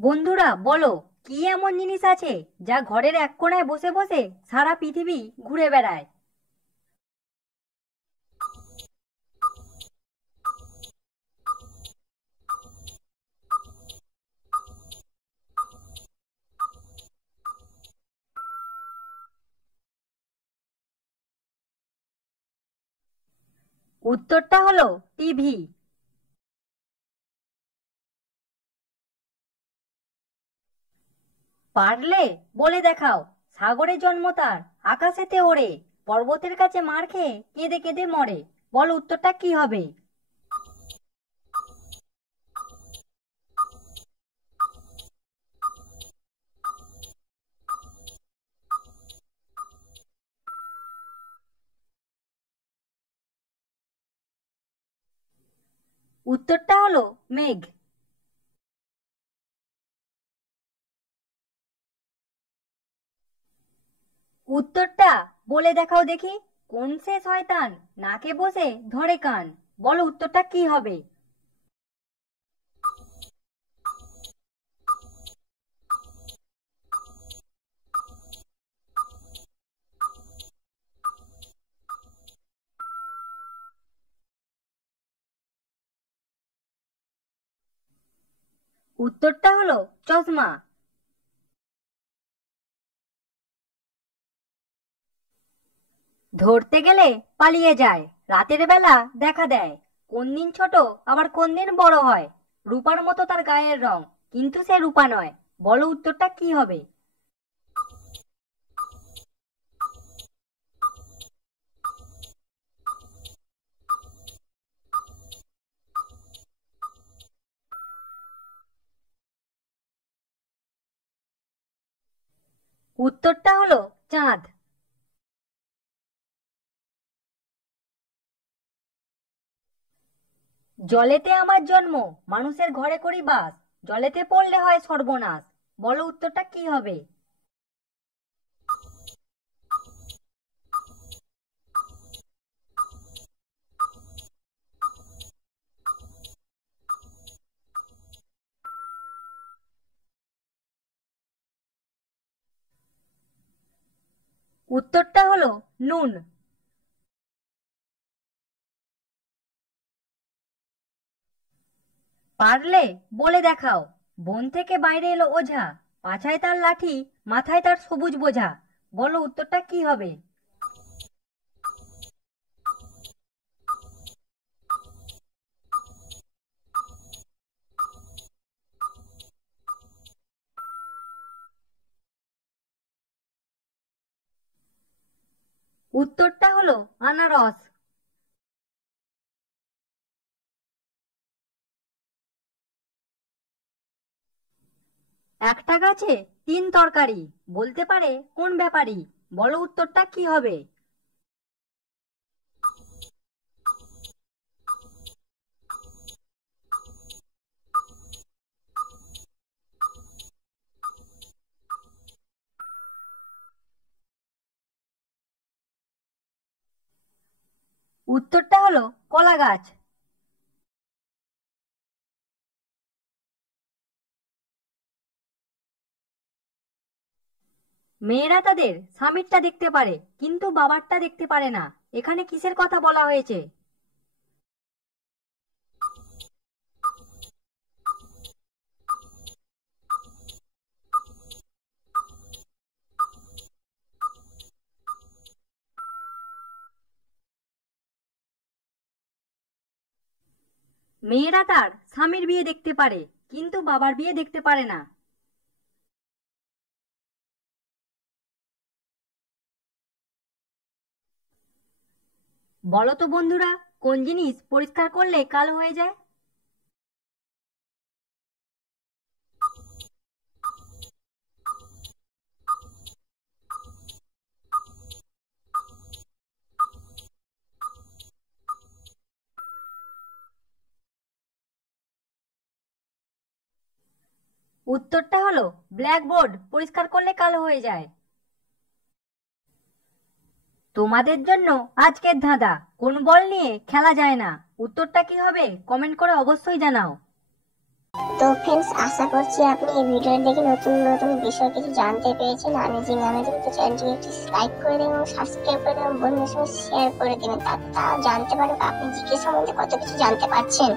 বন্ধুরা বলো, কি এমন জিনিস আছে যা ঘরের এক কোণায় বসে বসে সারা পৃথিবী ঘুরে বেড়ায়? উত্তরটা হলো টিভি। পারলে বলে দেখাও, সাগরে জন্ম তার, আকাশেতে ওড়ে, পর্বতের কাছে মার খেয়ে কেঁদে কেঁদে মরে। বলো উত্তরটা কি হবে? উত্তরটা হলো মেঘ। উত্তরটা বলে দেখাও দেখি, কোন সে শয়তান নাকে বসে ধরে কান? বলো উত্তরটা কি হবে? উত্তরটা হলো চশমা। ধরতে গেলে পালিয়ে যায়, রাতের বেলা দেখা দেয়, কোন দিন ছোট আবার কোন দিন বড় হয়, রূপার মতো তার গায়ের রং, কিন্তু সে রূপা নয়। বলো উত্তরটা কি হবে? উত্তরটা হলো চাঁদ। জলেতে আমার জন্ম, মানুষের ঘরে করি বাস, জলেতে পড়লে হয় সর্বনাশ। বলো উত্তরটা কি হবে? উত্তরটা হলো নুন। পারলে বলে দেখাও, বন থেকে বাইরে এলো ওঝা, পাছায় তার লাঠি, মাথায় তার সবুজ বোঝা। বলো উত্তরটা কি হবে? উত্তরটা হলো আনারস। একটা গাছে তিন তরকারি, বলতে পারে কোন ব্যাপারী? বলো উত্তরটা কি হবে? উত্তরটা হলো কলা গাছ। মেয়েরা তাদের স্বামীরটা দেখতে পারে, কিন্তু বাবারটা দেখতে পারে না। এখানে কিসের কথা বলা হয়েছে? মেয়েরা তার স্বামীর বিয়ে দেখতে পারে, কিন্তু বাবার বিয়ে দেখতে পারে না। বলো তো বন্ধুরা, কোন জিনিস পরিষ্কার করলে কালো হয়ে যায়? উত্তরটা হলো ব্ল্যাকবোর্ড পরিষ্কার করলে কালো হয়ে যায়। তোমাদের জন্য আজকের ধাঁধা, কোন বল নিয়ে খেলা যায় না? উত্তরটা কি হবে কমেন্ট করে অবশ্যই জানাও। তো ফ্রেন্ডস, আশা করছি আপনি এই ভিডিও দেখে নতুন নতুন বিষয় কিছু জানতে পেরেছেন। আমেজিং আমেজিং, তো চ্যানেলটিকে একটি লাইক করে দেবেন এবং সাবস্ক্রাইব করে দেবেন, বন্ধুদের সঙ্গে শেয়ার করে দেবেন, তা জানতে পারবে আপনি জিকে সম্বন্ধে কত কিছু জানতে পারছেন।